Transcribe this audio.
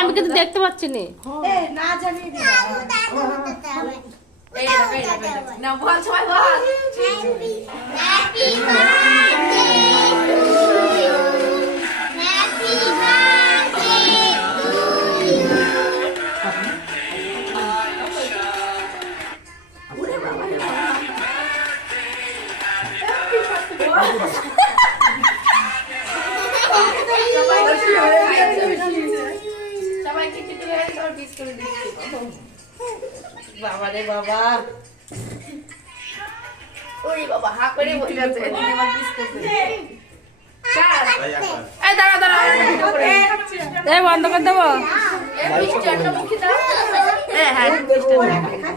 আমি কিন্তু দেখতে পাচ্ছি না বল সবাই বল বাবা রে বাবা ওই বাবা হা করে বসে আছে এবার কিস করতে এই দাঁড়া দাঁড়া এই বন্ধ করে দেবো এই মিষ্টি একটা মুখে দাও হ্যাঁ